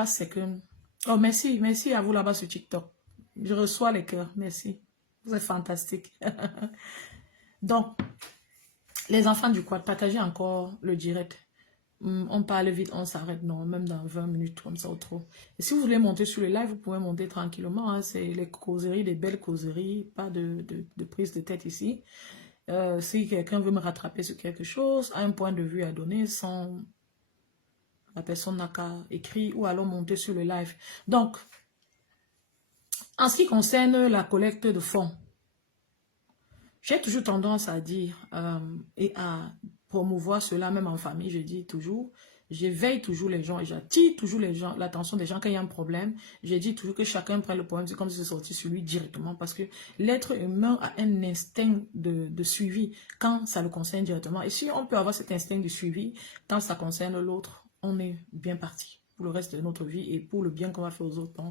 passe, c'est que... Oh, merci, merci à vous là-bas sur TikTok. Je reçois les cœurs, merci. Vous êtes fantastiques. Donc, les enfants du quad, partagez encore le direct. On parle vite, on s'arrête, non, même dans 20 minutes, comme ça ou trop. Et si vous voulez monter sur le live, vous pouvez monter tranquillement. Hein, c'est les causeries, des belles causeries, pas de prise de tête ici. Si quelqu'un veut me rattraper sur quelque chose, a un point de vue à donner, sans la personne n'a qu'à écrire ou alors monter sur le live. Donc, en ce qui concerne la collecte de fonds, j'ai toujours tendance à dire et à promouvoir cela même en famille, je dis toujours, j'éveille toujours les gens et j'attire toujours les gens, l'attention des gens quand il y a un problème. Je dis toujours que chacun prenne le problème, c'est comme si c'est sorti sur lui directement parce que l'être humain a un instinct de suivi quand ça le concerne directement. Et si on peut avoir cet instinct de suivi quand ça concerne l'autre, on est bien parti pour le reste de notre vie et pour le bien qu'on va faire aux autres.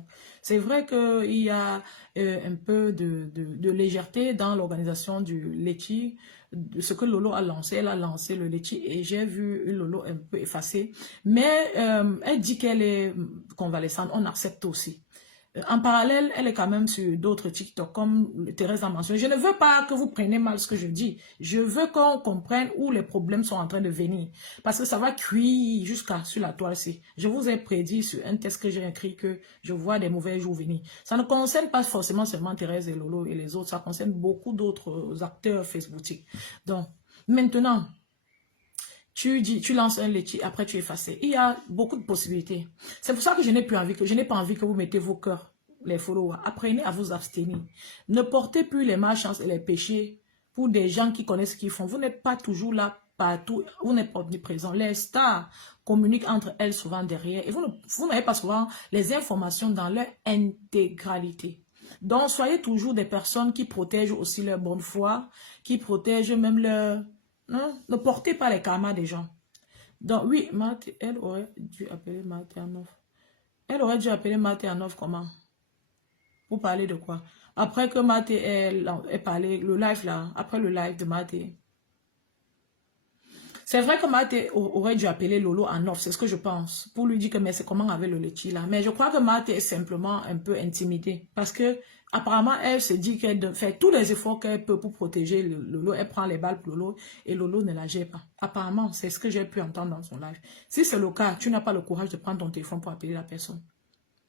C'est vrai qu'il y a un peu de légèreté dans l'organisation du Letchi, de ce que Lolo a lancé. Elle a lancé le Letchi et j'ai vu Lolo un peu effacée. Mais elle dit qu'elle est convalescente, on accepte aussi. En parallèle, elle est quand même sur d'autres TikTok, comme Thérèse a mentionné. Je ne veux pas que vous preniez mal ce que je dis. Je veux qu'on comprenne où les problèmes sont en train de venir. Parce que ça va cuire jusqu'à sur la toile ici. Je vous ai prédit sur un texte que j'ai écrit que je vois des mauvais jours venir. Ça ne concerne pas forcément seulement Thérèse et Lolo et les autres. Ça concerne beaucoup d'autres acteurs facebookiques. Donc, maintenant... Tu lances un Letchi, après tu effaces. Il y a beaucoup de possibilités. C'est pour ça que je n'ai pas envie que vous mettez vos cœurs, les followers. Apprenez à vous abstenir. Ne portez plus les malchances et les péchés pour des gens qui connaissent ce qu'ils font. Vous n'êtes pas toujours là partout. Vous n'êtes pas omniprésent. Les stars communiquent entre elles souvent derrière. Et vous n'avez pas souvent les informations dans leur intégralité. Donc, soyez toujours des personnes qui protègent aussi leur bonne foi, qui protègent même leur... Non, ne portez pas les karmas des gens. Donc oui, Marthe, elle aurait dû appeler Marthe en off. Elle aurait dû appeler Marthe en off comment? Vous parlez de quoi? Après que Marthe ait parlé, le live là, après le live de Marthe. C'est vrai que Marthe aurait dû appeler Lolo en off, c'est ce que je pense. Pour lui dire que mais c'est comment avec le Letchi là. Mais je crois que Marthe est simplement un peu intimidée. Parce que apparemment, elle se dit qu'elle fait tous les efforts qu'elle peut pour protéger Lolo. Elle prend les balles pour Lolo et Lolo ne la gère pas. Apparemment, c'est ce que j'ai pu entendre dans son live. Si c'est le cas, tu n'as pas le courage de prendre ton téléphone pour appeler la personne.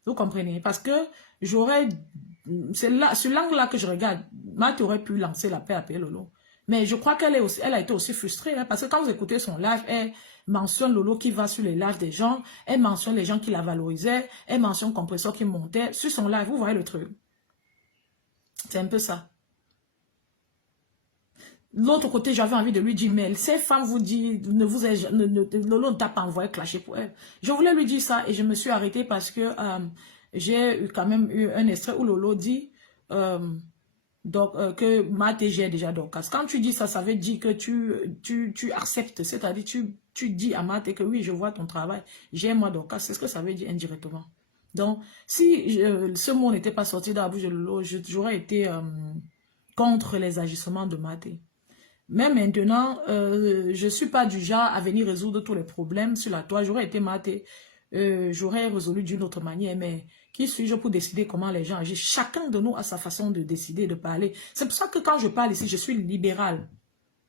Vous comprenez? Parce que j'aurais... C'est là, ce langue-là que je regarde. Marthe aurait pu lancer l'appel à appeler Lolo. Mais je crois qu'elle a été aussi frustrée. Hein, parce que quand vous écoutez son live, elle mentionne Lolo qui va sur les lives des gens. Elle mentionne les gens qui la valorisaient. Elle mentionne Compresseur qui montait. Sur son live, vous voyez le truc. C'est un peu ça. L'autre côté, j'avais envie de lui dire, mais ces femmes vous disent, Lolo ne t'a pas envoyé clasher pour elle. Je voulais lui dire ça et je me suis arrêtée parce que j'ai quand même eu un extrait où Lolo dit que Marthe gère déjà Dorcas. Quand tu dis ça, ça veut dire que tu acceptes, c'est-à-dire tu dis à Marthe que oui, je vois ton travail, j'aime moi Dorcas, c'est ce que ça veut dire indirectement. Donc, si ce mot n'était pas sorti dans la bouche de Lolo, j'aurais été contre les agissements de Marthe. Mais maintenant, je ne suis pas du genre à venir résoudre tous les problèmes sur la toile. J'aurais été Marthe, j'aurais résolu d'une autre manière, mais qui suis-je pour décider comment les gens agissent? Chacun de nous a sa façon de décider, de parler. C'est pour ça que quand je parle ici, je suis libérale.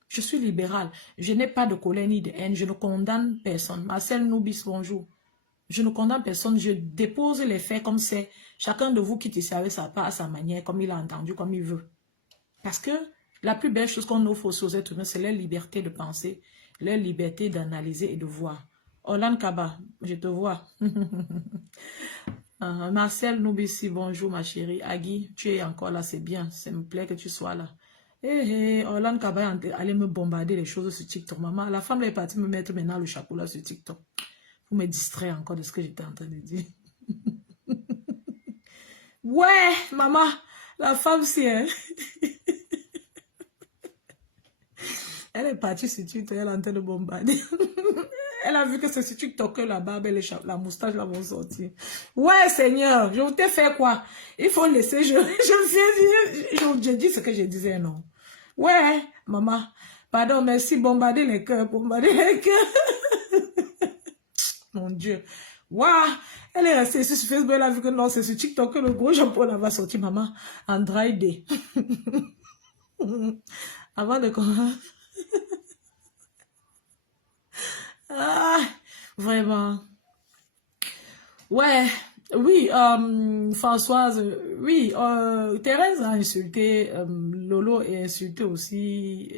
Je suis libérale. Je n'ai pas de colère ni de haine. Je ne condamne personne. Marcel Noubis, bonjour. Je ne condamne personne, je dépose les faits comme c'est. Chacun de vous quitte ici avec sa part à sa manière, comme il a entendu, comme il veut. Parce que la plus belle chose qu'on offre aux êtres humains, c'est leur liberté de penser, leur liberté d'analyser et de voir. Orlan Kaba, je te vois. Marcel Noubissi, bonjour ma chérie. Agui, tu es encore là, c'est bien. Ça me plaît que tu sois là. Orlan Kaba allait me bombarder les choses sur TikTok. Maman, la femme est partie me mettre maintenant le chapeau là sur TikTok. Pour me distraire encore de ce que j'étais en train de dire. Ouais, maman, la femme c'est elle. Elle est partie sur TikTok, elle est en train de bombarder. Elle a vu que c'est sur TikTok que la barbe et la moustache là vont sortir. Ouais, Seigneur, je t'ai fait quoi? Il faut laisser, je dis ce que je disais, non. Ouais, maman, pardon, merci, bombarder les cœurs, bombarder les cœurs. Mon Dieu. Waouh! Elle est restée ici sur Facebook, elle a vu que non, c'est sur TikTok que le gros jambon là va sortir, maman, en dry day. Avant de commencer. Ah, vraiment. Ouais, oui, Françoise, oui, Thérèse a insulté Lolo et insulté aussi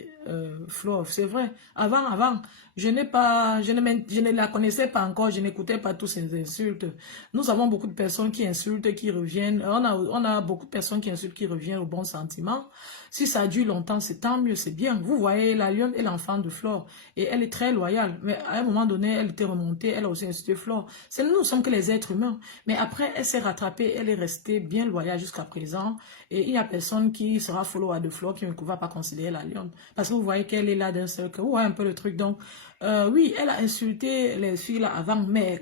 Flo, c'est vrai. Avant, je ne la connaissais pas encore, je n'écoutais pas tous ces insultes. Nous avons beaucoup de personnes qui insultent, qui reviennent. On a beaucoup de personnes qui insultent, qui reviennent au bon sentiment. Si ça dure longtemps, c'est tant mieux, c'est bien. Vous voyez, la lionne est l'enfant de Flore et elle est très loyale. Mais à un moment donné, elle était remontée, elle a aussi insulté Flore. C'est nous sommes que les êtres humains. Mais après, elle s'est rattrapée, elle est restée bien loyale jusqu'à présent. Et il n'y a personne qui sera follow à de Flore qui ne va pas considérer la lionne. Parce que vous voyez qu'elle est là d'un seul cœur. Vous voyez un peu le truc. Donc, oui, elle a insulté les filles là avant. Mais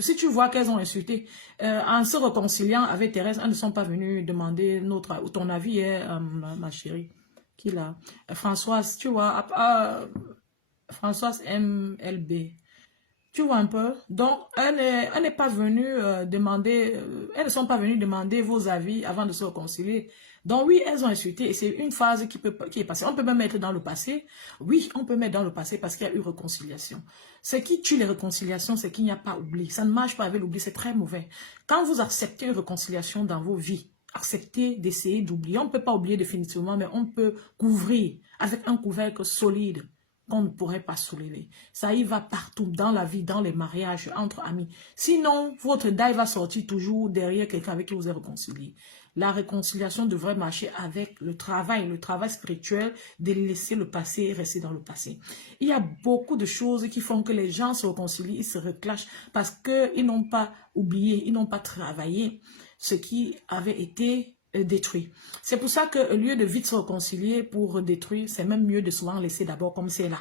si tu vois qu'elles ont insulté, en se réconciliant avec Thérèse, elles ne sont pas venues demander ton avis, est, ma chérie. Qui là? Françoise, tu vois, Françoise MLB. Tu vois un peu? Donc, elle n'est pas venue demander, elles ne sont pas venues demander vos avis avant de se réconcilier. Donc oui, elles ont insulté et c'est une phase qui est passée. On peut même mettre dans le passé. Oui, on peut mettre dans le passé parce qu'il y a eu réconciliation. Ce qui tue les réconciliations, c'est qu'il n'y a pas oubli. Ça ne marche pas avec l'oubli, c'est très mauvais. Quand vous acceptez une réconciliation dans vos vies, acceptez d'essayer d'oublier. On ne peut pas oublier définitivement, mais on peut couvrir avec un couvercle solide qu'on ne pourrait pas soulever. Ça y va partout, dans la vie, dans les mariages, entre amis. Sinon, votre deuil va sortir toujours derrière quelqu'un avec qui vous êtes réconcilié. La réconciliation devrait marcher avec le travail spirituel, de laisser le passé rester dans le passé. Il y a beaucoup de choses qui font que les gens se réconcilient, ils se reclashent parce qu'ils n'ont pas oublié, ils n'ont pas travaillé ce qui avait été détruit. C'est pour ça que au lieu de vite se réconcilier pour détruire, c'est même mieux de souvent laisser d'abord comme c'est là.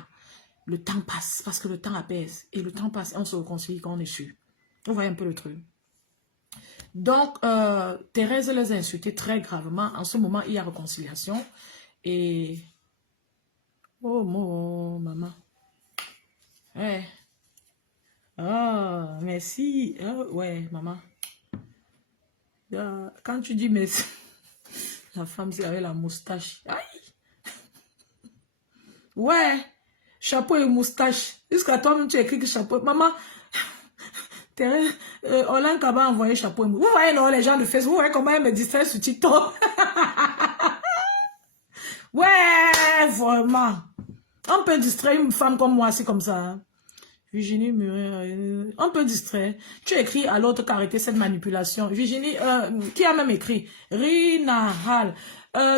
Le temps passe parce que le temps apaise et le temps passe et on se réconcilie quand on est sûr. Vous voyez un peu le truc. Donc, Thérèse les a insultés très gravement. En ce moment, il y a réconciliation. Et... Oh, maman. Ouais. Ah, merci. Ouais, maman. Quand tu dis merci, la femme, c'est avec la moustache. Aïe. Ouais. Chapeau et moustache. Jusqu'à toi-même, tu écris que chapeau. Maman, Thérèse, Olan Kaba a envoyé chapeau et moustache. Vous voyez, non, les gens de Facebook, vous voyez comment elle me distrait sur TikTok. Ouais, vraiment. On peut distraire une femme comme moi, c'est comme ça. Hein. Virginie Muret, on peut distraire. Tu écris à l'autre qu'arrêter cette manipulation. Virginie, qui a même écrit Rina Hall.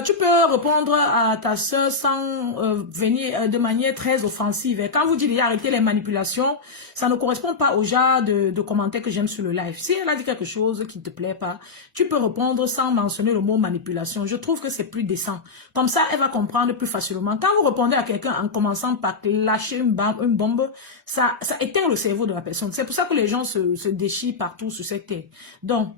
Tu peux répondre à ta soeur sans venir de manière très offensive. Et quand vous dites arrêter les manipulations, ça ne correspond pas au genre de commentaires que j'aime sur le live. Si elle a dit quelque chose qui ne te plaît pas, tu peux répondre sans mentionner le mot manipulation. Je trouve que c'est plus décent. Comme ça, elle va comprendre plus facilement. Quand vous répondez à quelqu'un en commençant par lâcher une bombe, ça éteint le cerveau de la personne. C'est pour ça que les gens se déchirent partout sur cette terre. Donc,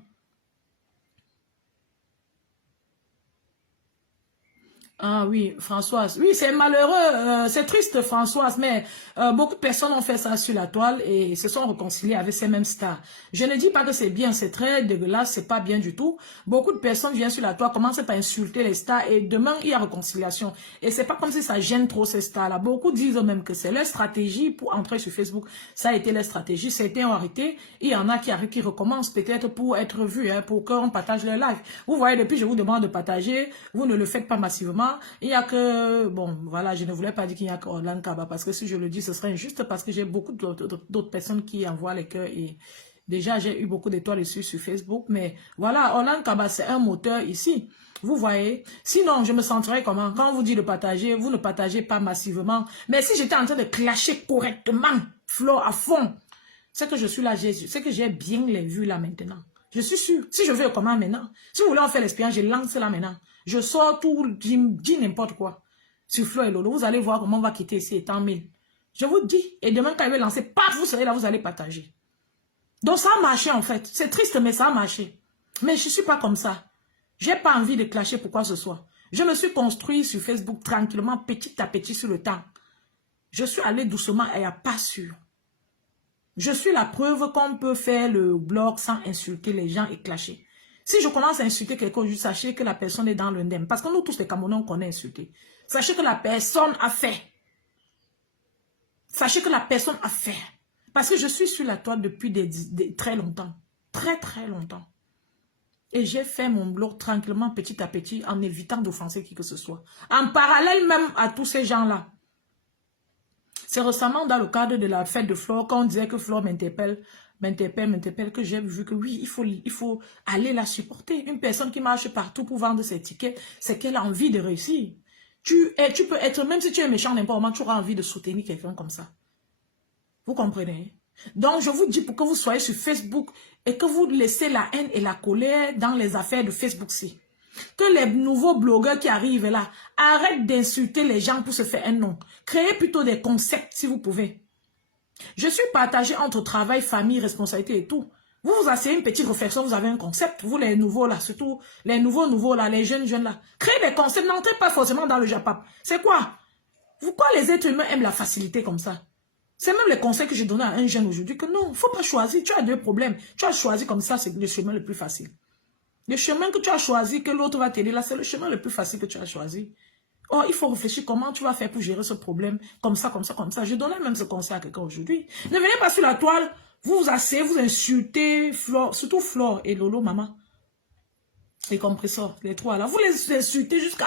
ah oui, Françoise. Oui, c'est malheureux, c'est triste, Françoise, mais beaucoup de personnes ont fait ça sur la toile et se sont réconciliées avec ces mêmes stars. Je ne dis pas que c'est bien, c'est très dégueulasse, c'est pas bien du tout. Beaucoup de personnes viennent sur la toile, commencent par insulter les stars et demain, il y a réconciliation. Et c'est pas comme si ça gêne trop ces stars-là. Beaucoup disent même que c'est leur stratégie pour entrer sur Facebook. Ça a été leur stratégie, certains ont arrêté. Il y en a qui recommencent peut-être pour être vus, hein, pour qu'on partage leur live. Vous voyez, depuis je vous demande de partager, vous ne le faites pas massivement. Il n'y a que, bon, voilà, je ne voulais pas dire qu'il n'y a que Olan Kaba, parce que si je le dis, ce serait injuste, parce que j'ai beaucoup d'autres personnes qui envoient les cœurs, et déjà, j'ai eu beaucoup d'étoiles dessus sur Facebook, mais voilà, Olan Kaba, c'est un moteur ici, vous voyez. Sinon, je me sentirais comment? Quand on vous dit de partager, vous ne partagez pas massivement, mais si j'étais en train de clasher correctement, Flo à fond, c'est que je suis là, Jésus, c'est que j'ai bien les vues là maintenant. Je suis sûr. Si je fais comment maintenant? Si vous voulez en faire l'expérience, je lance là maintenant. Je sors tout, dis n'importe quoi. Sur Flo et Lolo, vous allez voir comment on va quitter ici étant 1000. Je vous dis. Et demain, quand il va lancer, paf, vous serez là, vous allez partager. Donc ça a marché en fait. C'est triste, mais ça a marché. Mais je ne suis pas comme ça. J'ai pas envie de clasher pour quoi que ce soit. Je me suis construit sur Facebook tranquillement, petit à petit sur le temps. Je suis allé doucement et à pas sûr. Je suis la preuve qu'on peut faire le blog sans insulter les gens et clasher. Si je commence à insulter quelqu'un, sachez que la personne est dans le ndem. Parce que nous tous les Camerounais, on connaît insulter. Sachez que la personne a fait. Sachez que la personne a fait. Parce que je suis sur la toile depuis très longtemps. Très, très longtemps. Et j'ai fait mon blog tranquillement, petit à petit, en évitant d'offenser qui que ce soit. En parallèle même à tous ces gens-là. C'est récemment dans le cadre de la fête de Flore, quand on disait que Flore m'interpelle, que j'ai vu que oui, il faut aller la supporter. Une personne qui marche partout pour vendre ses tickets, c'est qu'elle a envie de réussir. Tu peux être, même si tu es méchant n'importe comment, tu auras envie de soutenir quelqu'un comme ça. Vous comprenez? Donc, je vous dis pour que vous soyez sur Facebook et que vous laissez la haine et la colère dans les affaires de Facebook-ci. Que les nouveaux blogueurs qui arrivent là, arrêtent d'insulter les gens pour se faire un nom. Créez plutôt des concepts si vous pouvez. Je suis partagée entre travail, famille, responsabilité et tout. Vous vous asseyez une petite réflexion, vous avez un concept. Vous les nouveaux là, surtout les nouveaux là, les jeunes là. Créez des concepts, n'entrez pas forcément dans le japap. C'est quoi? Pourquoi les êtres humains aiment la facilité comme ça? C'est même le conseil que j'ai donné à un jeune aujourd'hui que non, il ne faut pas choisir. Tu as deux problèmes. Tu as choisi comme ça, c'est le chemin le plus facile. Le chemin que tu as choisi, que l'autre va t'aider là, c'est le chemin le plus facile que tu as choisi. Oh, il faut réfléchir comment tu vas faire pour gérer ce problème, comme ça, comme ça, comme ça. Je donnais même ce conseil à quelqu'un aujourd'hui. Ne venez pas sur la toile, vous vous asseyez, vous insultez Flore, surtout Flore et Lolo, maman. Les compresseurs, les trois là. Vous les insultez jusqu'à...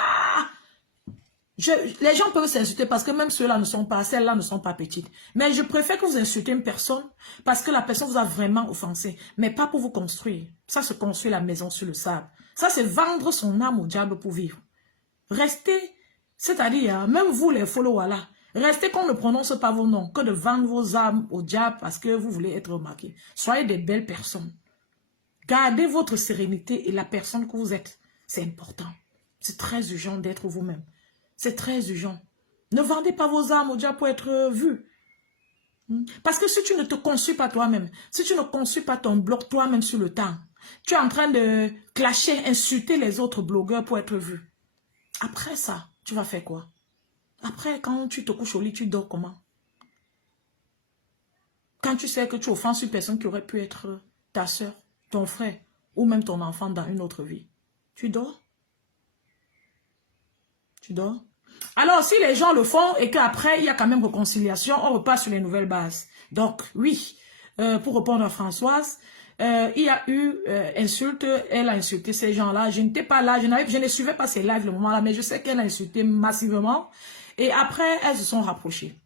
Les gens peuvent s'insulter parce que même ceux-là ne sont pas, celles-là ne sont pas petites. Mais je préfère que vous insultez une personne parce que la personne vous a vraiment offensé. Mais pas pour vous construire. Ça, se construit la maison sur le sable. Ça, c'est vendre son âme au diable pour vivre. Restez, c'est-à-dire, même vous les followers là, restez qu'on ne prononce pas vos noms, que de vendre vos âmes au diable parce que vous voulez être remarqués. Soyez des belles personnes. Gardez votre sérénité et la personne que vous êtes. C'est important. C'est très urgent d'être vous-même. C'est très urgent. Ne vendez pas vos âmes au diable pour être vu. Parce que si tu ne te construis pas toi-même, si tu ne construis pas ton blog toi-même sur le temps, tu es en train de clasher, insulter les autres blogueurs pour être vu. Après ça, tu vas faire quoi? Après, quand tu te couches au lit, tu dors comment? Quand tu sais que tu offenses une personne qui aurait pu être ta soeur, ton frère, ou même ton enfant dans une autre vie, tu dors? Tu dors? Alors, si les gens le font et qu'après, il y a quand même réconciliation, on repasse sur les nouvelles bases. Donc, oui, pour répondre à Françoise, il y a eu insulte, elle a insulté ces gens-là. Je n'étais pas là, je ne suivais pas ces lives le moment-là, mais je sais qu'elle a insulté massivement. Et après, elles se sont rapprochées.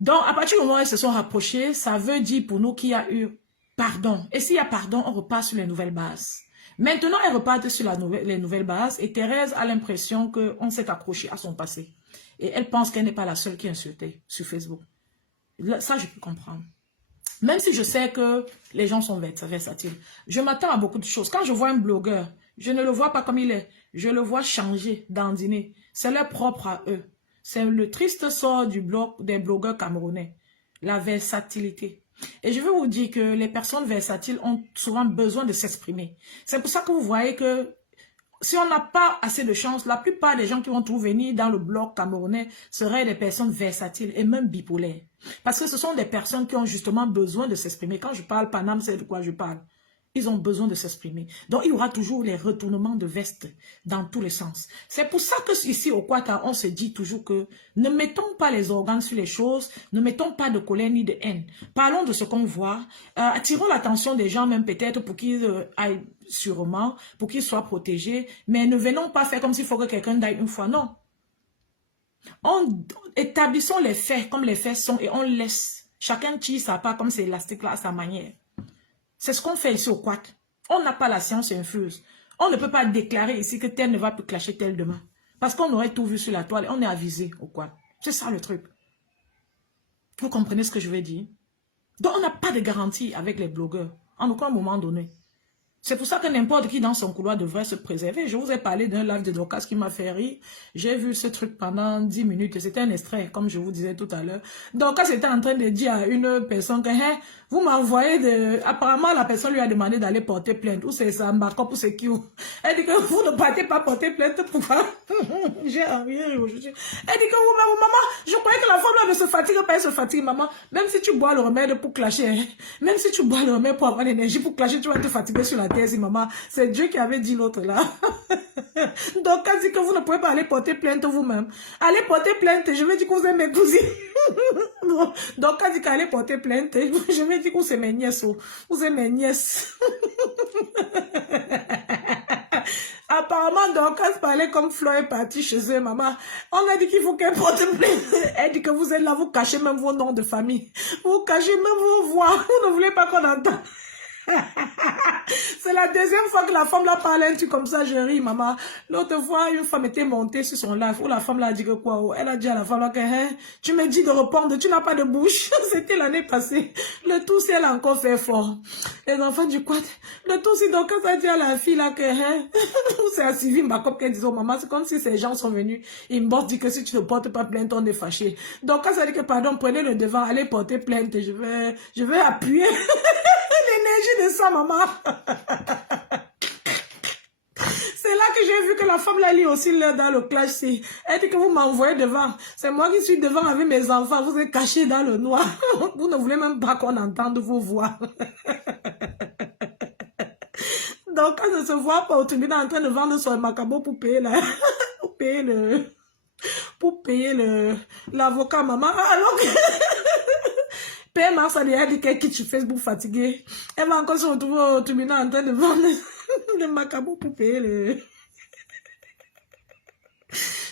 Donc, à partir du moment où elles se sont rapprochées, ça veut dire pour nous qu'il y a eu pardon. Et s'il y a pardon, on repasse sur les nouvelles bases. Maintenant, elle repart sur les nouvelles bases et Thérèse a l'impression qu'on s'est accroché à son passé. Et elle pense qu'elle n'est pas la seule qui est insultée sur Facebook. Ça, je peux comprendre. Même si je sais que les gens sont versatiles. Je m'attends à beaucoup de choses. Quand je vois un blogueur, je ne le vois pas comme il est. Je le vois changer, dandiner. C'est leur propre à eux. C'est le triste sort des blogueurs camerounais. La versatilité. Et je veux vous dire que les personnes versatiles ont souvent besoin de s'exprimer. C'est pour ça que vous voyez que si on n'a pas assez de chance, la plupart des gens qui vont tout venir dans le bloc camerounais seraient des personnes versatiles et même bipolaires. Parce que ce sont des personnes qui ont justement besoin de s'exprimer. Quand je parle Paname, c'est de quoi je parle. Ils ont besoin de s'exprimer. Donc, il y aura toujours les retournements de veste dans tous les sens. C'est pour ça que ici, au Quata, on se dit toujours que ne mettons pas les organes sur les choses, ne mettons pas de colère ni de haine. Parlons de ce qu'on voit, attirons l'attention des gens même peut-être pour qu'ils aillent sûrement, pour qu'ils soient protégés, mais ne venons pas faire comme s'il faut que quelqu'un d'aille une fois, non. Établissons les faits comme les faits sont et on laisse. Chacun tire sa part comme c'est élastique là à sa manière. C'est ce qu'on fait ici au Quat. On n'a pas la science infuse. On ne peut pas déclarer ici que tel ne va plus clasher tel demain. Parce qu'on aurait tout vu sur la toile et on est avisé au Quat. C'est ça le truc. Vous comprenez ce que je veux dire? Donc on n'a pas de garantie avec les blogueurs. En aucun moment donné. C'est pour ça que n'importe qui dans son couloir devrait se préserver. Je vous ai parlé d'un live de Dorcas qui m'a fait rire. J'ai vu ce truc pendant 10 minutes. C'était un extrait, comme je vous disais tout à l'heure. Dorcas était en train de dire à une personne que hey, vous m'envoyez de... Apparemment, la personne lui a demandé d'aller porter plainte. Ou c'est ça, Marco, ou c'est qui? Elle dit que vous ne partez pas porter plainte. Pourquoi? J'ai envie aujourd'hui. Elle dit que vous, maman, je croyais que la femme là ne se fatigue pas, elle se fatigue, maman. Même si tu bois le remède pour clasher, hein, même si tu bois le remède pour avoir l'énergie pour clasher, tu vas te fatiguer sur la thèse, maman. C'est Dieu qui avait dit l'autre là. Donc, elle dit que vous ne pouvez pas aller porter plainte vous-même. Allez porter plainte, je vais dire que vous êtes mes cousines. Donc, elle dit qu'allez porter plainte, je vais dire que vous êtes mes nièces. Vous êtes mes nièces. Apparemment, Dorcas parlait comme Flo est parti chez eux, maman. On a dit qu'il faut qu'elle porte plainte. Elle dit que vous êtes là, vous cachez même vos noms de famille. Vous cachez même vos voix. Vous ne voulez pas qu'on entende. C'est la deuxième fois que la femme là parle un truc comme ça, je ris, maman. L'autre fois, une femme était montée sur son live où la femme là a dit que quoi, elle a dit à la femme là que hein, tu me dis de répondre, tu n'as pas de bouche. C'était l'année passée. Le tout, si elle a encore fait fort. Les enfants du quad. Le tout, si donc ça a dit à la fille là que hein, c'est à Sylvie Mbakop qu'elle disait, oh, maman, c'est comme si ces gens sont venus. Ils me dit que si tu ne portes pas plainte, on est fâché. Donc quand ça dit que pardon, prenez le devant, allez porter plainte, je vais appuyer. L'énergie de ça, maman. C'est là que j'ai vu que la femme l'a lit aussi là dans le clash. Elle dit que vous m'envoyez devant. C'est moi qui suis devant avec mes enfants. Vous êtes cachés dans le noir. Vous ne voulez même pas qu'on entende vos voix. Donc, quand je se vois pas au tribunal en train de vendre son macabo pour payer la... pour payer l'avocat, maman. Alors que... Père Mars a dit qu'elle quitte sur Facebook fatiguée. Elle va encore se retrouver au tribunal en train de vendre le macabo pour payer le...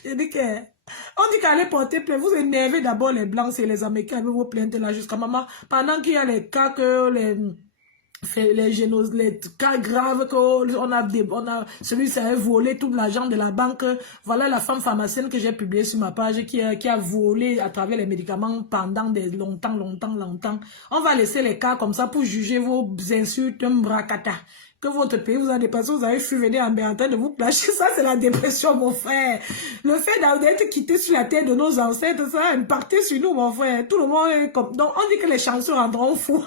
Je dis que... On dit qu'elle est portée plainte. Vous énervez d'abord les Blancs et les Américains avec vos plaintes là jusqu'à maman. Pendant qu'il y a les cas que les cas graves qu'on a celui qui a volé tout l'argent de la banque. Voilà la femme pharmacienne que j'ai publiée sur ma page qui a volé à travers les médicaments pendant longtemps. On va laisser les cas comme ça pour juger vos insultes, bracata. Que votre pays vous a dépassé, vous avez fui venir en train de vous placher. Ça, c'est la dépression, mon frère. Le fait d'être quitté sur la terre de nos ancêtres, ça a impacté sur nous, mon frère. Tout le monde est comme... Donc, on dit que les chanceux rendront fous.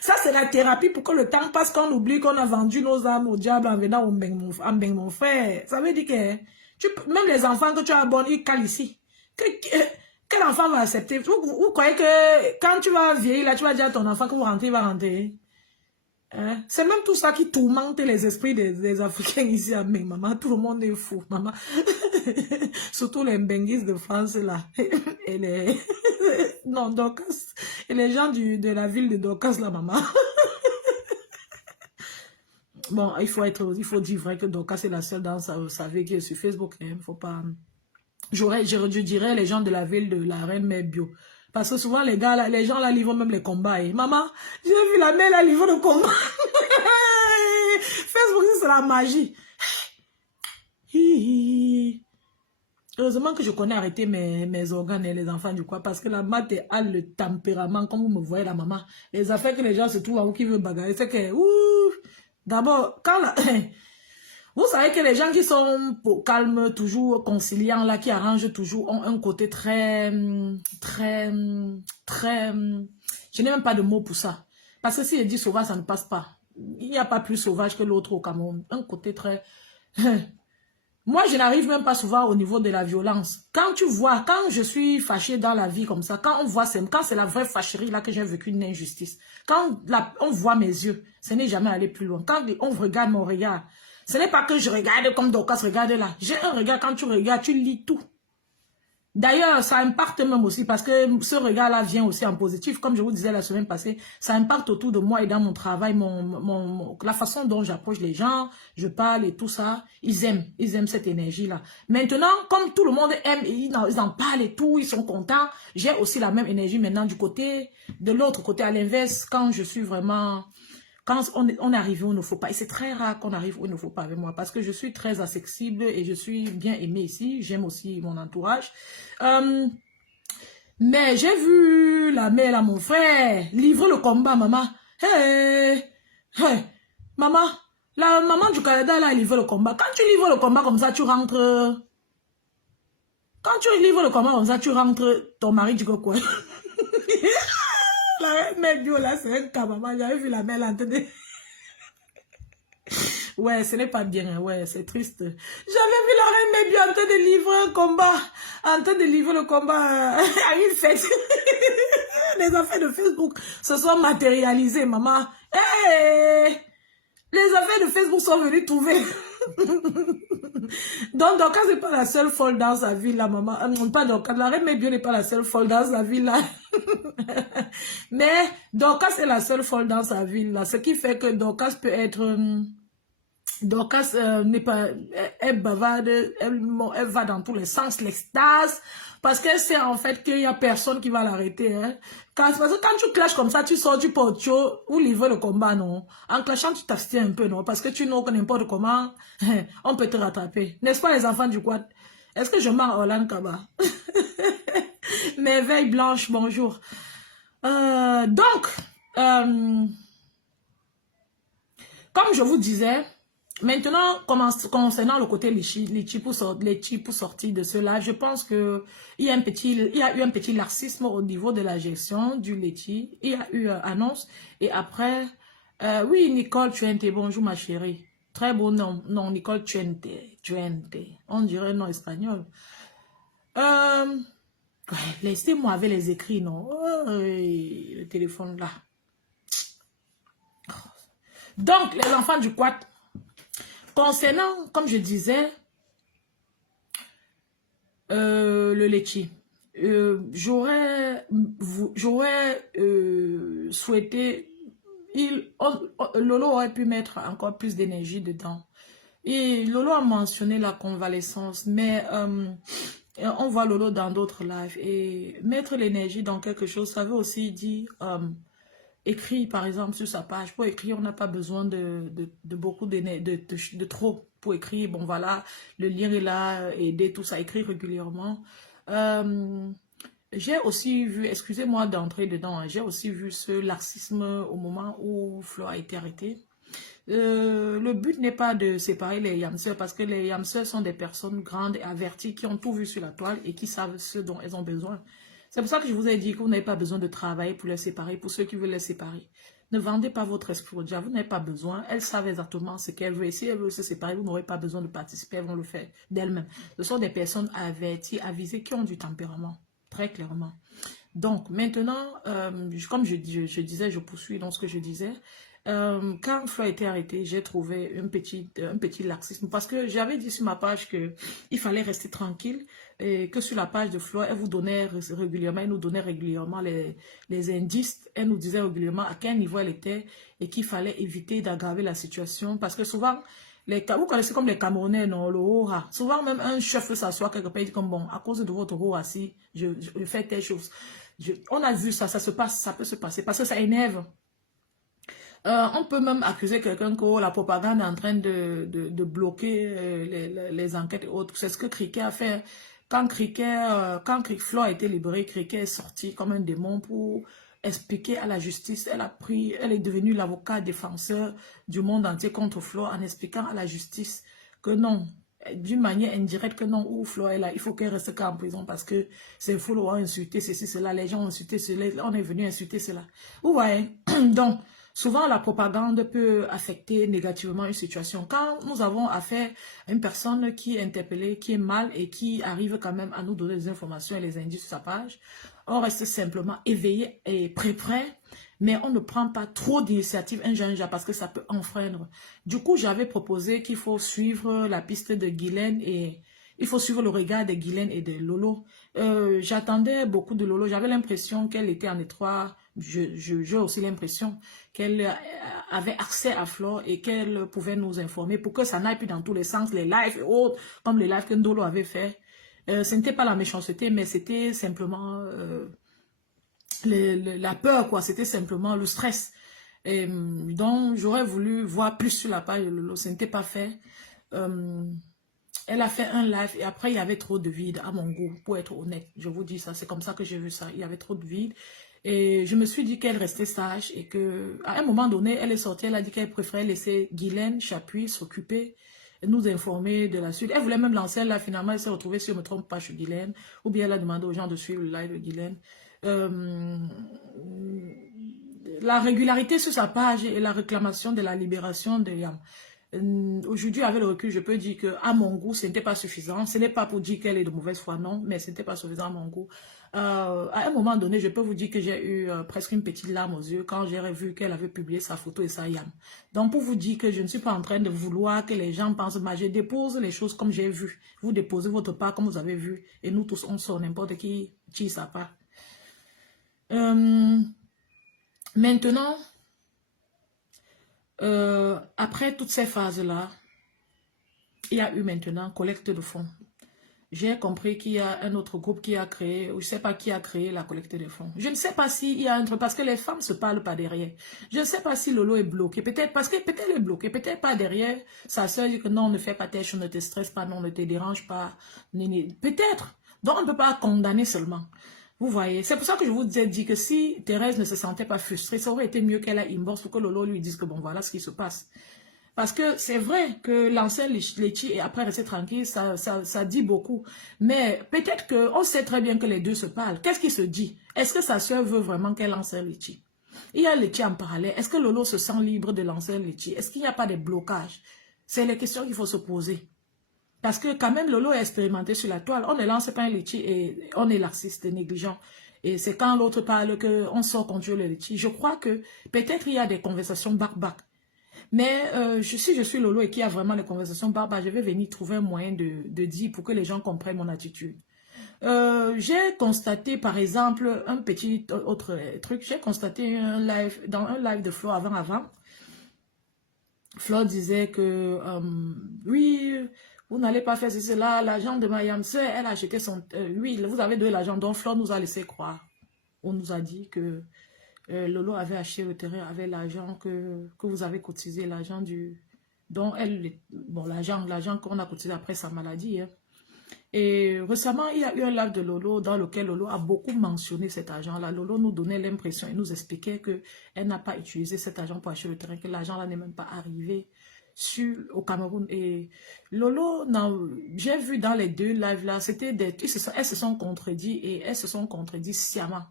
Ça, c'est la thérapie pour que le temps passe, qu'on oublie qu'on a vendu nos âmes au diable en venant au Mbeng, mon frère. Ça veut dire que même les enfants que tu abonnes, ils calent ici. Quel enfant va accepter? Vous croyez que quand tu vas vieillir, là, tu vas dire à ton enfant que vous rentrez, il va rentrer? Hein? C'est même tout ça qui tourmente les esprits des Africains ici à Mbeng, maman. Tout le monde est fou, maman. Surtout les Mbenguistes de France, là. Et les... Non, Dorcas. Et les gens de la ville de Dorcas, là, maman. Bon, il faut dire vrai que Dorcas est la seule dans sa vie qui est sur Facebook. Il ne faut pas... Je dirais les gens de la ville de la Reine Mère Bio. Parce que souvent, les gens là livrent même les combats. Et, maman, j'ai vu la mère là livrer le combat. Facebook, c'est la magie. Heureusement que je connais arrêter mes organes et les enfants du quoi. Parce que la maths a le tempérament, comme vous me voyez la maman. Les affaires que les gens se trouvent à où qui veulent bagarrer, c'est que, d'abord, quand la... Vous savez que les gens qui sont calmes, toujours conciliants, là, qui arrangent toujours, ont un côté très... Je n'ai même pas de mots pour ça. Parce que si je dis sauvage, ça ne passe pas. Il n'y a pas plus sauvage que l'autre au Cameroun. Un côté très... Moi, je n'arrive même pas souvent au niveau de la violence. Quand tu vois, quand je suis fâchée dans la vie comme ça, quand on voit, quand c'est la vraie fâcherie là que j'ai vécu une injustice, quand on voit mes yeux, ce n'est jamais aller plus loin. Quand on regarde mon regard, ce n'est pas que je regarde comme Dorcas regarde là. J'ai un regard, quand tu regardes, tu lis tout. D'ailleurs, ça impacte même aussi parce que ce regard-là vient aussi en positif. Comme je vous disais la semaine passée, ça impacte autour de moi et dans mon travail, la façon dont j'approche les gens, je parle et tout ça. Ils aiment cette énergie-là. Maintenant, comme tout le monde aime, ils en parlent et tout, ils sont contents. J'ai aussi la même énergie maintenant du côté, de l'autre côté, à l'inverse, quand je suis vraiment... Quand on arrive où il ne faut pas, et c'est très rare qu'on arrive où il ne faut pas avec moi, parce que je suis très accessible et je suis bien aimée ici, j'aime aussi mon entourage. Mais j'ai vu la mère à mon frère livrer le combat, maman. Hey, hey, maman, la maman du Canada, là, elle livre le combat. Quand tu livres le combat comme ça, tu rentres... Quand tu livres le combat comme ça, tu rentres, ton mari dit que quoi? La mère bio, là, c'est un cas, maman. J'avais vu la mère là, ouais, ce n'est pas bien, ouais, c'est triste. J'avais vu la reine Mébi en train de livrer un combat, en train de livrer le combat à une fête. Les affaires de Facebook se sont matérialisées, maman. Hey, les affaires de Facebook sont venues trouver. Donc, Dorcas n'est pas la seule folle dans sa vie, là, maman. Pas Dorcas, la reine Mébi n'est pas la seule folle dans sa vie, là. Mais Dorcas est la seule folle dans sa vie, là. Ce qui fait que Dorcas peut être... Dorcas n'est pas, elle bavarde, elle va dans tous les sens, l'extase, parce qu'elle sait en fait qu'il n'y a personne qui va l'arrêter. Hein. Parce que quand tu clashes comme ça, tu sors du portio ou livrer le combat, non. En clashant, tu t'abstiens un peu, non, parce que tu n'as que n'importe comment, on peut te rattraper. N'est-ce pas les enfants du quad? Est-ce que je mens Orlan Kaba? Merveille blanche, bonjour. Donc, comme je vous disais, maintenant, concernant le côté litchi pour sortir de cela, je pense que il y a eu un petit laxisme au niveau de la gestion du litchi. Il y a eu annonce et après, oui, Nicole Chuente, bonjour ma chérie. Très beau nom. Non, Nicole Chuente. On dirait nom espagnol. Ouais, laissez-moi avec les écrits, non? Oh, le téléphone là. Donc, les enfants du quad. Concernant, comme je disais, le litchi, j'aurais souhaité, Lolo aurait pu mettre encore plus d'énergie dedans. Et Lolo a mentionné la convalescence, mais on voit Lolo dans d'autres lives. Et mettre l'énergie dans quelque chose, ça veut aussi dire... écrit par exemple sur sa page. Pour écrire, on n'a pas besoin de beaucoup de trop pour écrire. Bon voilà, le lien est là, aider tout ça, écrire régulièrement. J'ai aussi vu, excusez-moi d'entrer dedans, hein, j'ai aussi vu ce laxisme au moment où Flo a été arrêté. Le but n'est pas de séparer les yamseurs parce que les yamseurs sont des personnes grandes et averties qui ont tout vu sur la toile et qui savent ce dont elles ont besoin. C'est pour ça que je vous ai dit que vous n'avez pas besoin de travailler pour les séparer, pour ceux qui veulent les séparer. Ne vendez pas votre esprit au diable, vous n'avez pas besoin. Elles savent exactement ce qu'elles veulent. Et si elles veulent se séparer, vous n'aurez pas besoin de participer, elles vont le faire d'elles-mêmes. Ce sont des personnes averties, avisées, qui ont du tempérament, très clairement. Donc, maintenant, comme je disais, je poursuis dans ce que je disais. Quand Flo a été arrêté, j'ai trouvé un petit laxisme parce que j'avais dit sur ma page qu'il fallait rester tranquille et que sur la page de Flo, elle vous donnait régulièrement, elle nous donnait régulièrement les indices, elle nous disait régulièrement à quel niveau elle était et qu'il fallait éviter d'aggraver la situation parce que souvent, vous connaissez comme les Camerounais, non, le Hora. Souvent, même un chef s'assoit quelque part et dit comme bon, à cause de votre Hora, si je fais telle chose. On a vu ça, ça se passe, ça peut se passer parce que ça énerve. On peut même accuser quelqu'un que la propagande est en train de bloquer les enquêtes et autres. C'est ce que Cricket a fait. Quand Flo a été libéré, Cricket est sorti comme un démon pour expliquer à la justice. Elle est devenue l'avocat défenseur du monde entier contre Flo en expliquant à la justice que non, d'une manière indirecte que non, où Flo est là, il faut qu'elle reste en prison parce que c'est fou, on a insulté ceci, cela, les gens ont insulté cela, on est venu insulter cela. Vous voyez? Donc, souvent, la propagande peut affecter négativement une situation. Quand nous avons affaire à une personne qui est interpellée, qui est mal et qui arrive quand même à nous donner des informations et les indices sur sa page, on reste simplement éveillé et prêt, mais on ne prend pas trop d'initiatives injanja parce que ça peut enfreindre. Du coup, j'avais proposé qu'il faut suivre la piste de Guylaine et il faut suivre le regard de Guylaine et de Lolo. J'attendais beaucoup de Lolo. J'avais l'impression qu'elle était en étroit. J'ai aussi l'impression qu'elle avait accès à Flore et qu'elle pouvait nous informer pour que ça n'aille plus dans tous les sens, les lives et autres, comme les lives que Ndolo avait fait. Ce n'était pas la méchanceté, mais c'était simplement la peur, quoi. C'était simplement le stress. Et, donc, j'aurais voulu voir plus sur la page de Lolo. Ce n'était pas fait. Elle a fait un live et après, il y avait trop de vide à mon goût, pour être honnête. Je vous dis ça, c'est comme ça que j'ai vu ça. Il y avait trop de vide. Et je me suis dit qu'elle restait sage et que à un moment donné, elle est sortie, elle a dit qu'elle préférait laisser Guylaine Chapuis s'occuper, nous informer de la suite. Elle voulait même lancer là, finalement, elle s'est retrouvée, si je ne me trompe pas, chez Guylaine, ou bien elle a demandé aux gens de suivre le live de Guylaine. Euh, la régularité sur sa page et la réclamation de la libération de Yam. Aujourd'hui, avec le recul, je peux dire que à mon goût, ce n'était pas suffisant. Ce n'est pas pour dire qu'elle est de mauvaise foi, non, mais ce n'était pas suffisant à mon goût. À un moment donné, je peux vous dire que j'ai eu presque une petite larme aux yeux quand j'ai vu qu'elle avait publié sa photo et sa Yam. Donc, pour vous dire que je ne suis pas en train de vouloir que les gens pensent, mais je dépose les choses comme j'ai vu. Vous déposez votre part comme vous avez vu. Et nous tous, on sort n'importe qui sa part. Maintenant, après toutes ces phases-là, il y a eu maintenant collecte de fonds. J'ai compris qu'il y a un autre groupe qui a créé, ou je ne sais pas qui a créé la collecte de fonds. Je ne sais pas s'il y a un truc, parce que les femmes ne se parlent pas derrière. Je ne sais pas si Lolo est bloqué, peut-être, parce que peut-être elle est bloquée, peut-être pas derrière. Sa soeur dit que non, ne fais pas telle chose, ne te stresse pas, non, ne te dérange pas. Peut-être. Donc on ne peut pas condamner seulement. Vous voyez, c'est pour ça que je vous ai dit que si Thérèse ne se sentait pas frustrée, ça aurait été mieux qu'elle ait inbox pour que Lolo lui dise que bon, voilà ce qui se passe. Parce que c'est vrai que lancer Litchi et après rester tranquille, ça dit beaucoup. Mais peut-être qu'on sait très bien que les deux se parlent. Qu'est-ce qui se dit? Est-ce que sa soeur veut vraiment qu'elle lance Litchi? Il y a Litchi en parallèle. Est-ce que Lolo se sent libre de lancer Litchi? Est-ce qu'il n'y a pas de blocage? C'est les questions qu'il faut se poser. Parce que quand même, Lolo est expérimenté sur la toile. On ne lance pas un litchi et on est laxiste, négligent. Et c'est quand l'autre parle qu'on sort contre le litchi. Je crois que peut-être il y a des conversations bac-bac. Mais si je suis Lolo et qu'il y a vraiment des conversations bac-bac, je vais venir trouver un moyen de dire pour que les gens comprennent mon attitude. J'ai constaté, par exemple, un petit autre truc. J'ai constaté dans un live de Flo avant. Flo disait que, oui, vous n'allez pas faire ceci, là, l'agent de Mayam, elle a acheté son... oui, vous avez donné l'argent, donc Flo nous a laissé croire. On nous a dit que Lolo avait acheté le terrain avec l'argent que vous avez cotisé, l'argent dont elle... Bon, l'argent qu'on a cotisé après sa maladie. Hein. Et récemment, il y a eu un live de Lolo dans lequel Lolo a beaucoup mentionné cet argent-là. Lolo nous donnait l'impression et nous expliquait qu'elle n'a pas utilisé cet argent pour acheter le terrain, que l'argent-là n'est même pas arrivé au Cameroun. Et Lolo, j'ai vu dans les deux lives-là, elles se sont contredits et elles se sont contredits sciemment.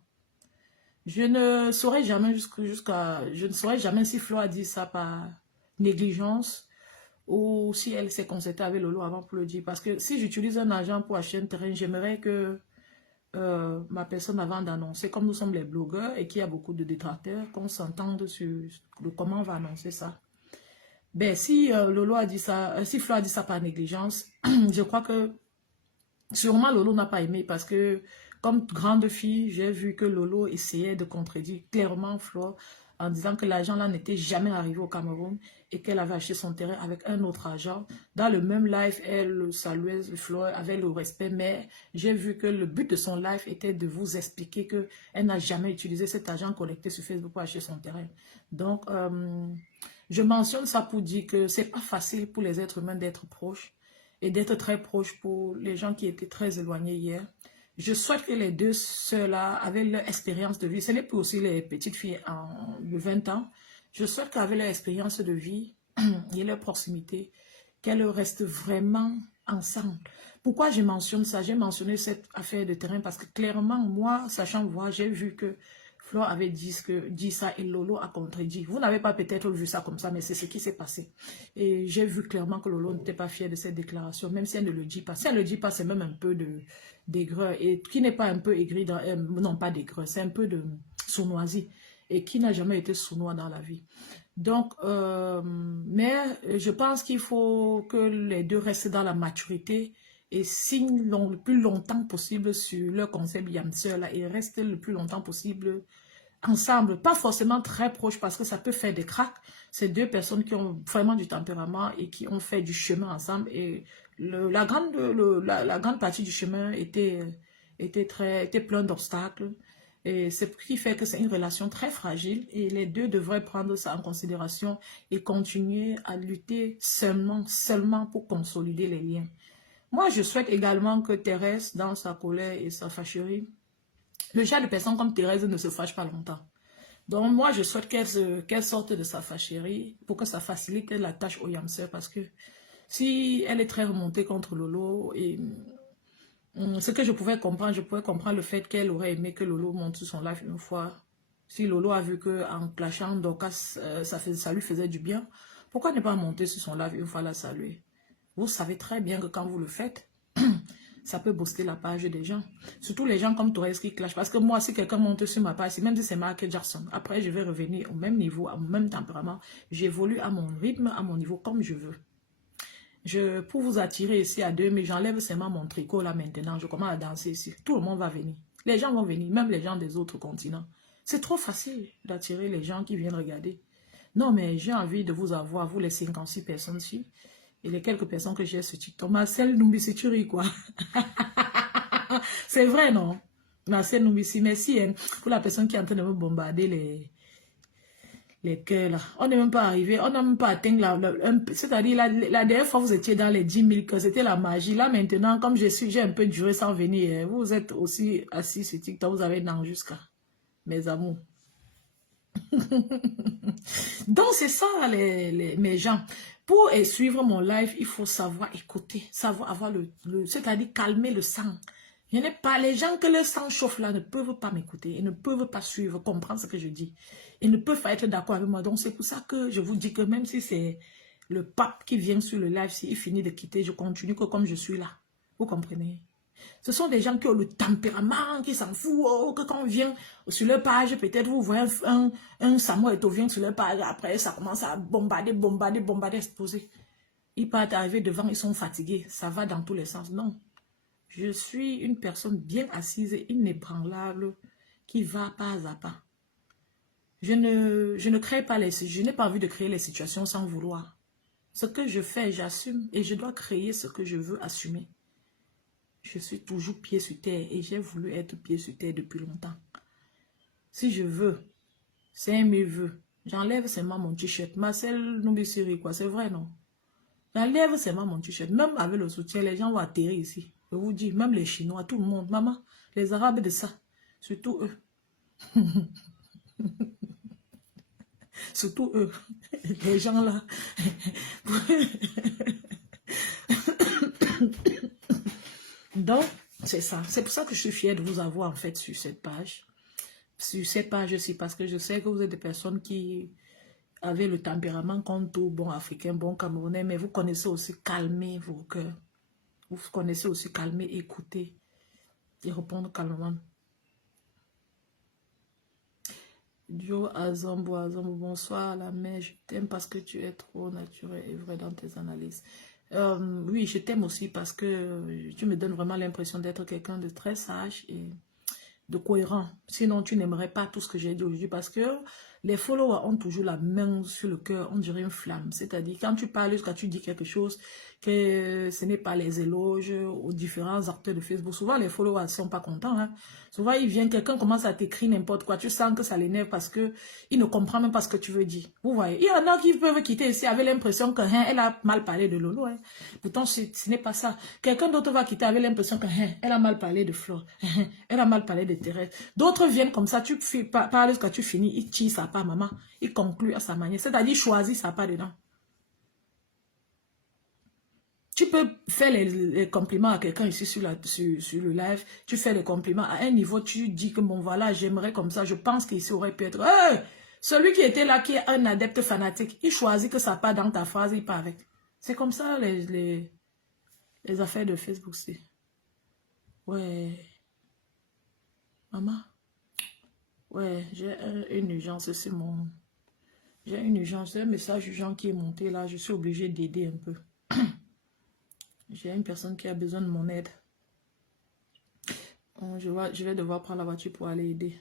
Je ne saurais jamais je ne saurais jamais si Flo a dit ça par négligence ou si elle s'est concertée avec Lolo avant pour le dire. Parce que si j'utilise un agent pour acheter un terrain, j'aimerais que ma personne avant d'annoncer, comme nous sommes les blogueurs et qu'il y a beaucoup de détracteurs, qu'on s'entende sur comment on va annoncer ça. Ben, si Lolo a dit ça, si Flo a dit ça par négligence, je crois que sûrement Lolo n'a pas aimé parce que comme grande fille, j'ai vu que Lolo essayait de contredire clairement Flo en disant que l'argent là n'était jamais arrivé au Cameroun et qu'elle avait acheté son terrain avec un autre agent. Dans le même live, elle saluait Flo avec le respect, mais j'ai vu que le but de son live était de vous expliquer qu'elle n'a jamais utilisé cet argent collecté sur Facebook pour acheter son terrain. Donc, je mentionne ça pour dire que c'est pas facile pour les êtres humains d'être proches et d'être très proches pour les gens qui étaient très éloignés hier. Je souhaite que les deux sœurs-là, avec leur expérience de vie, ce n'est plus aussi les petites filles de 20 ans, je souhaite qu'avec leur expérience de vie et leur proximité, qu'elles restent vraiment ensemble. Pourquoi je mentionne ça? J'ai mentionné cette affaire de terrain parce que clairement, moi, sachant voir, j'ai vu que Flo avait dit ça et Lolo a contredit. Vous n'avez pas peut-être vu ça comme ça, mais c'est ce qui s'est passé. Et j'ai vu clairement que Lolo n'était pas fier de cette déclaration, même si elle ne le dit pas. Si elle ne le dit pas, c'est même un peu d'aigreur. Et qui n'est pas un peu aigri, non pas d'aigreur, c'est un peu de sournoisie. Et qui n'a jamais été sournois dans la vie. Donc, mais je pense qu'il faut que les deux restent dans la maturité et signent le plus longtemps possible sur leur concept Yamseur là et restent le plus longtemps possible ensemble, pas forcément très proches parce que ça peut faire des cracks. C'est deux personnes qui ont vraiment du tempérament et qui ont fait du chemin ensemble et la grande partie du chemin était plein d'obstacles. Et c'est ce qui fait que c'est une relation très fragile et les deux devraient prendre ça en considération et continuer à lutter seulement pour consolider les liens. Moi, je souhaite également que Thérèse, dans sa colère et sa fâcherie, Le genre de personne comme Thérèse ne se fâche pas longtemps. Donc, moi, je souhaite qu'elle sorte de sa fâcherie pour que ça facilite la tâche au Yamseur. Parce que si elle est très remontée contre Lolo, et ce que je pouvais comprendre le fait qu'elle aurait aimé que Lolo monte sur son live une fois. Si Lolo a vu qu'en clashant Dorcas, ça lui faisait du bien, pourquoi ne pas monter sur son live une fois la saluer? Vous savez très bien que quand vous le faites, ça peut booster la page des gens. Surtout les gens comme Torres qui clashent. Parce que moi, si quelqu'un monte sur ma page, même si c'est Michael Jackson, après je vais revenir au même niveau, au même tempérament. J'évolue à mon rythme, à mon niveau, comme je veux. Pour vous attirer ici à 2000, j'enlève seulement mon tricot là maintenant. Je commence à danser ici. Tout le monde va venir. Les gens vont venir, même les gens des autres continents. C'est trop facile d'attirer les gens qui viennent regarder. Non, mais j'ai envie de vous avoir, vous les 56 personnes ici. Et les quelques personnes que j'ai sur TikTok. Marcel Numbisi, tu ris quoi? C'est vrai, non? Marcel Numbisi, merci hein, pour la personne qui est en train de me bombarder les cœurs là. On n'est même pas arrivé, on n'a même pas atteint c'est-à-dire la dernière fois vous étiez dans les 10 000 que c'était la magie. Là maintenant, comme j'ai un peu duré sans venir, vous êtes aussi assis sur TikTok, vous avez dans jusqu'à mes amours. Donc c'est ça mes gens. Pour suivre mon live, il faut savoir écouter, savoir avoir c'est-à-dire calmer le sang. Je n'ai pas, les gens que le sang chauffe là ne peuvent pas m'écouter, ils ne peuvent pas suivre, comprendre ce que je dis. Ils ne peuvent pas être d'accord avec moi. Donc c'est pour ça que je vous dis que même si c'est le pape qui vient sur le live, s'il finit de quitter, je continue que comme je suis là. Vous comprenez? Ce sont des gens qui ont le tempérament, qui s'en foutent, oh, que quand on vient sur leur page, peut-être vous voyez un Samuel Eto'o vient sur leur page, après ça commence à bombarder, exploser. Ils partent arriver devant, ils sont fatigués, ça va dans tous les sens. Non, je suis une personne bien assise, inébranlable, qui va pas à pas. Je ne crée pas je n'ai pas envie de créer les situations sans vouloir. Ce que je fais, j'assume et je dois créer ce que je veux assumer. Je suis toujours pied sur terre et j'ai voulu être pied sur terre depuis longtemps. Si je veux, c'est un mes vœux. J'enlève seulement mon t-shirt. Marcel Numbisiri, quoi, c'est vrai, non? J'enlève seulement mon t-shirt. Même avec le soutien, les gens vont atterrir ici. Je vous dis, même les Chinois, tout le monde. Maman, les Arabes de ça. Surtout eux. Surtout eux. Les gens là. Donc, c'est ça. C'est pour ça que je suis fière de vous avoir en fait sur cette page. Sur cette page aussi, parce que je sais que vous êtes des personnes qui avaient le tempérament comme tout bon Africain, bon Camerounais, mais vous connaissez aussi calmer vos cœurs. Vous connaissez aussi calmer, écouter et répondre calmement. Joe Azambo, bonsoir la mère, je t'aime parce que tu es trop naturel et vrai dans tes analyses. Oui, je t'aime aussi parce que tu me donnes vraiment l'impression d'être quelqu'un de très sage et de cohérent. Sinon, tu n'aimerais pas tout ce que j'ai dit aujourd'hui parce que les followers ont toujours la main sur le cœur, on dirait une flamme. C'est-à-dire, quand tu parles, quand tu dis quelque chose, que ce n'est pas les éloges aux différents acteurs de Facebook. Souvent, les followers ne sont pas contents. Hein. Souvent, il vient, quelqu'un commence à t'écrire n'importe quoi. Tu sens que ça l'énerve parce que il ne comprend même pas ce que tu veux dire. Vous voyez, il y en a qui peuvent quitter ici avec l'impression que elle a mal parlé de Lolo. Hein. Pourtant, ce n'est pas ça. Quelqu'un d'autre va quitter avec l'impression que elle a mal parlé de Flore. Elle a mal parlé de Thérèse. D'autres viennent comme ça, tu parles quand tu finis, il tire sa part, maman. Il conclut à sa manière. C'est-à-dire, choisit sa part dedans. Tu peux faire les compliments à quelqu'un ici sur le live. Tu fais les compliments à un niveau, tu dis que bon voilà, j'aimerais comme ça. Je pense qu'ici aurait pu être... Hey, celui qui était là, qui est un adepte fanatique, il choisit que ça part dans ta phrase, il part avec. C'est comme ça les affaires de Facebook. Ouais. Maman. Ouais, j'ai une urgence sur mon... J'ai une urgence, un message urgent qui est monté là. Je suis obligée d'aider un peu. J'ai une personne qui a besoin de mon aide. Je vais devoir prendre la voiture pour aller aider.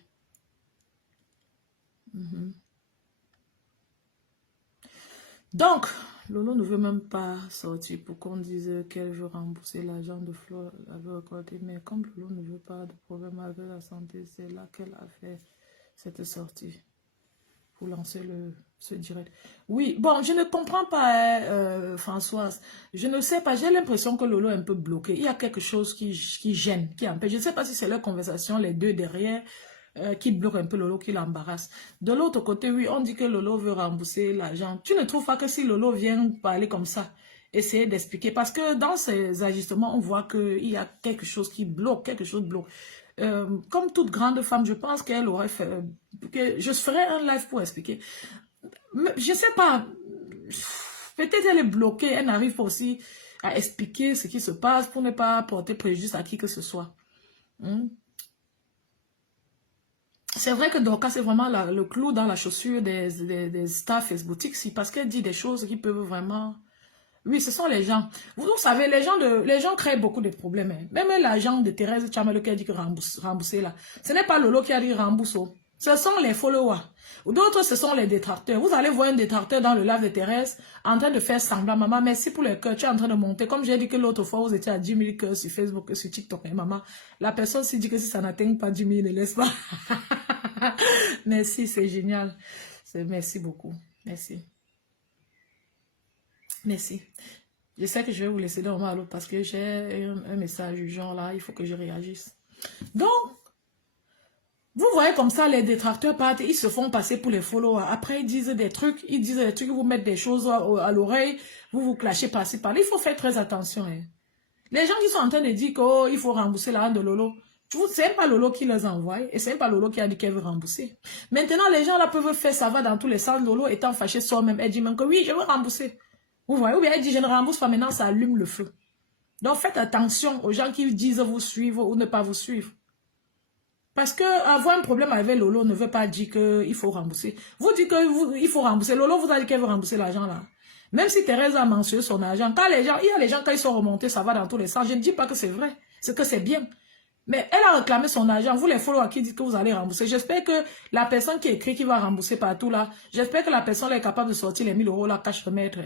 Donc, Lolo ne veut même pas sortir pour qu'on dise qu'elle veut rembourser l'argent de Flore. Elle veut recorder. Mais comme Lolo ne veut pas de problème avec la santé, c'est là qu'elle a fait cette sortie. pour lancer ce direct. Oui, bon, je ne comprends pas, Françoise. Je ne sais pas, j'ai l'impression que Lolo est un peu bloqué. Il y a quelque chose qui gêne, qui empêche. Je ne sais pas si c'est leur conversation, les deux derrière, qui bloque un peu Lolo, qui l'embarrasse. De l'autre côté, oui, on dit que Lolo veut rembourser l'argent. Tu ne trouves pas que si Lolo vient parler comme ça, essayer d'expliquer, parce que dans ces ajustements, on voit qu'il y a quelque chose qui bloque, quelque chose bloque. Comme toute grande femme, je pense qu'elle aurait fait, que je ferai un live pour expliquer. Mais je sais pas, peut-être elle est bloquée, elle n'arrive pas aussi à expliquer ce qui se passe pour ne pas porter préjudice à qui que ce soit. Hmm. C'est vrai que Dorcas, c'est vraiment le clou dans la chaussure des stars facebootiques, parce qu'elle dit des choses qui peuvent vraiment... Oui, ce sont les gens. Vous savez, les gens créent beaucoup de problèmes. Hein. Même l'agent de Thérèse Chamelo qui a dit que rembourser là. Ce n'est pas Lolo qui a dit rembourse. Ce sont les followers. D'autres, ce sont les détracteurs. Vous allez voir un détracteur dans le live de Thérèse en train de faire semblant. Maman, merci pour les cœurs. Tu es en train de monter. Comme j'ai dit que l'autre fois, vous étiez à 10 000 cœurs sur Facebook et sur TikTok. Et maman, la personne s'est dit que si ça n'atteint pas 10 000, ne laisse pas. Merci, c'est génial. Merci beaucoup. Merci. Merci. Je sais que je vais vous laisser dormir à l'autre parce que j'ai un message du genre là, il faut que je réagisse. Donc, vous voyez comme ça, les détracteurs partent, ils se font passer pour les followers. Après, ils disent des trucs, ils vous mettent des choses à l'oreille, vous vous clashez par-ci, par-là. Il faut faire très attention. Hein. Les gens qui sont en train de dire qu'il faut rembourser l'argent de Lolo, c'est même pas Lolo qui les envoie et c'est même pas Lolo qui a dit qu'elle veut rembourser. Maintenant, les gens là peuvent faire ça va dans tous les sens. Lolo étant fâché soi-même, elle dit même que oui, je veux rembourser. Vous voyez, ou bien elle dit je ne rembourse pas, maintenant ça allume le feu. Donc faites attention aux gens qui disent vous suivre ou ne pas vous suivre. Parce que avoir un problème avec Lolo ne veut pas dire qu'il faut rembourser. Vous dites qu'il faut rembourser. Lolo vous a dit qu'elle veut rembourser l'argent là. Même si Thérèse a mentionné son argent, il y a les gens quand ils sont remontés, ça va dans tous les sens. Je ne dis pas que c'est vrai, c'est que c'est bien. Mais elle a réclamé son argent. Vous les followers qui dites que vous allez rembourser. J'espère que la personne qui écrit qui va rembourser partout là, j'espère que la personne est capable de sortir les 1 000 € là, cash remettre.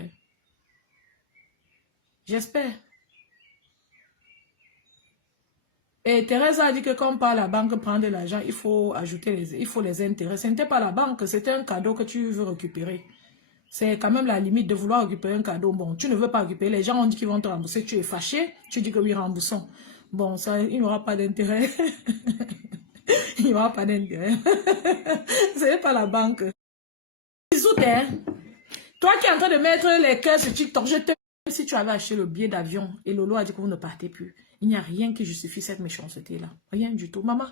J'espère. Et Thérèse a dit que quand la banque prend de l'argent, il faut ajouter les intérêts. Ce n'était pas la banque, c'était un cadeau que tu veux récupérer. C'est quand même la limite de vouloir récupérer un cadeau. Bon, tu ne veux pas récupérer. Les gens ont dit qu'ils vont te rembourser. Tu es fâché. Tu dis que oui, remboursons. Bon, ça, il n'y aura pas d'intérêt. Il n'y aura pas d'intérêt. Ce n'est pas la banque. Bisous, hein. Toi qui es en train de mettre les cœurs sur TikTok, je te... Si tu avais acheté le billet d'avion et Lolo a dit que vous ne partez plus, il n'y a rien qui justifie cette méchanceté-là. Rien du tout. Maman,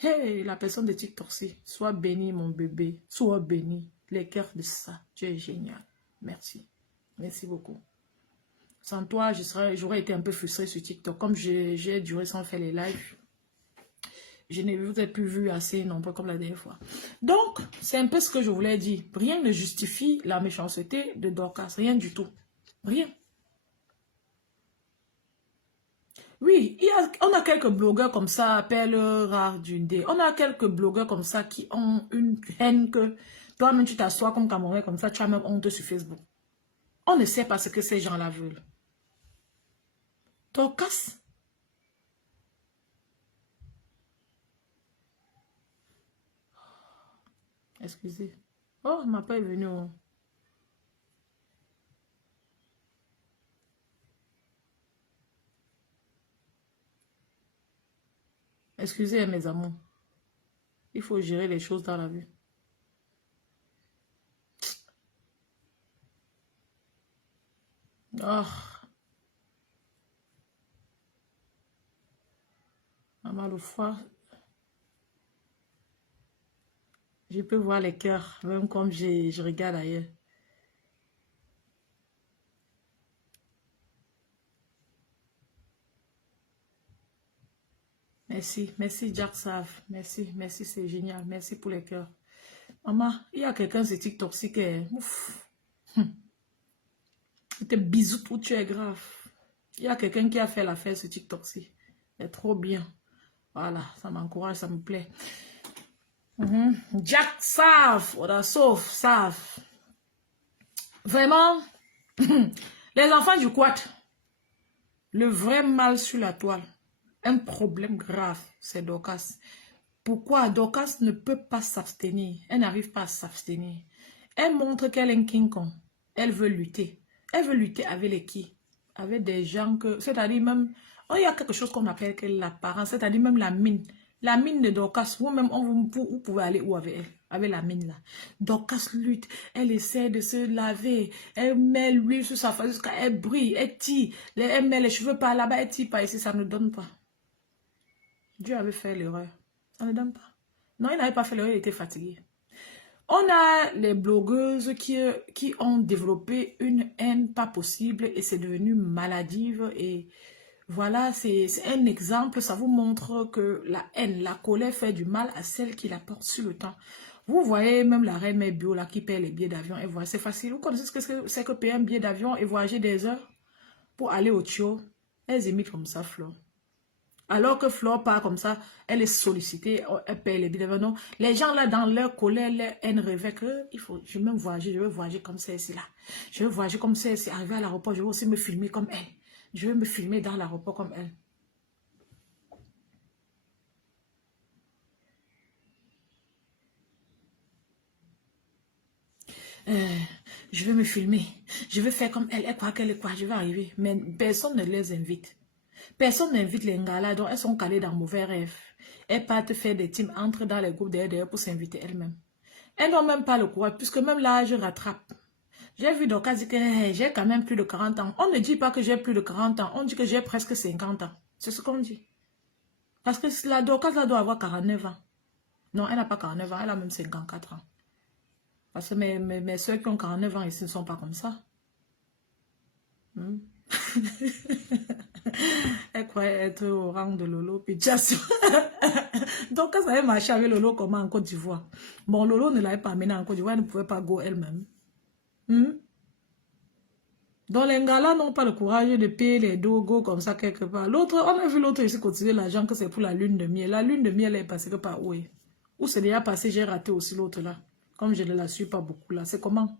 hey, la personne de TikTok, sois béni, mon bébé. Sois béni. Les cœurs de ça. Tu es génial. Merci. Merci beaucoup. Sans toi, j'aurais été un peu frustrée sur TikTok. Comme j'ai duré sans faire les lives, je n'ai plus vu assez nombreux comme la dernière fois. Donc, c'est un peu ce que je voulais dire. Rien ne justifie la méchanceté de Dorcas. Rien du tout. Rien. Oui, on a quelques blogueurs comme ça, appelle Rare Dundé. On a quelques blogueurs comme ça qui ont une haine que toi-même tu t'assois comme Camerounais comme ça, tu as même honte sur Facebook. On ne sait pas ce que ces gens-là veulent. Dorcas. Excusez. Oh, ma pas est venue. Excusez mes amours. Il faut gérer les choses dans la vie. Oh. Maman, le foie. Je peux voir les cœurs, même comme je regarde ailleurs. Merci, merci Jack Sav. Merci, merci, c'est génial. Merci pour les cœurs. Maman, il y a quelqu'un sur TikTok qui est... Ouf. Tes bisous où tu es grave. Il y a quelqu'un qui a fait l'affaire sur TikTok. C'est trop bien. Voilà, ça m'encourage, ça me plaît. Jack Sav. Voilà, sauf, Sav. Vraiment, les enfants du quad. Le vrai mal sur la toile. Un problème grave, c'est Dorcas. Pourquoi Dorcas ne peut pas s'abstenir? Elle n'arrive pas à s'abstenir. Elle montre qu'elle est un King Kong. Elle veut lutter. Elle veut lutter avec les qui? Avec des gens que... C'est-à-dire même... Oh, il y a quelque chose qu'on appelle l'apparence. C'est-à-dire même la mine. La mine de Dorcas. Vous-même, vous pouvez aller où avec elle? Avec la mine là. Dorcas lutte. Elle essaie de se laver. Elle met l'huile sur sa face jusqu'à elle brille. Elle tire. Elle met les cheveux par là-bas. Elle tire par ici. Ça ne donne pas. Dieu avait fait l'erreur. Ça ne donne pas. Non, il n'avait pas fait l'erreur. Il était fatigué. On a les blogueuses qui ont développé une haine pas possible et c'est devenu maladive. Et voilà, c'est un exemple. Ça vous montre que la haine, la colère fait du mal à celle qui la porte sur le temps. Vous voyez même la reine Mère Bio là, qui paie les billets d'avion. Et voilà, c'est facile. Vous connaissez ce que c'est que payer un billet d'avion et voyager des heures pour aller au Tio? Elles imitent comme ça, Flo. Alors que Flore part comme ça, elle est sollicitée, elle paye les billets. Non, les gens là, dans leur colère, leur haine rêvaient que je vais même voyager, je vais voyager comme celle-ci là. Je vais voyager comme celle-ci, arriver à l'aéroport, je vais aussi me filmer comme elle. Je vais me filmer dans l'aéroport comme elle. Je vais me filmer, je vais faire comme elle, elle croit qu'elle est quoi, je vais arriver. Mais personne ne les invite. Personne n'invite les Ngala, donc elles sont calées dans mauvais rêves. Elles partent faire des teams, entrent dans les groupes derrière pour s'inviter elles-mêmes. Elles n'ont même pas le courage, puisque même là, je rattrape. J'ai vu Dorcas dire que hey, j'ai quand même plus de 40 ans. On ne dit pas que j'ai plus de 40 ans, on dit que j'ai presque 50 ans. C'est ce qu'on dit. Parce que la Dorcas là doit avoir 49 ans. Non, elle n'a pas 49 ans, elle a même 54 ans. Parce que mes soeurs qui ont 49 ans ici ne sont pas comme ça. Hmm. Elle croyait être au rang de Lolo Pichasso. Donc, quand ça avait marché avec Lolo, comment en Côte d'Ivoire? Bon, Lolo ne l'avait pas amené en Côte d'Ivoire, elle ne pouvait pas go elle-même. Donc, les gars là n'ont pas le courage de payer les dogos comme ça quelque part. L'autre, on a vu l'autre ici cotiser l'argent que c'est pour la lune de miel. La lune de miel est passée que par où? Où c'est déjà passé, j'ai raté aussi l'autre là. Comme je ne la suis pas beaucoup là. C'est comment?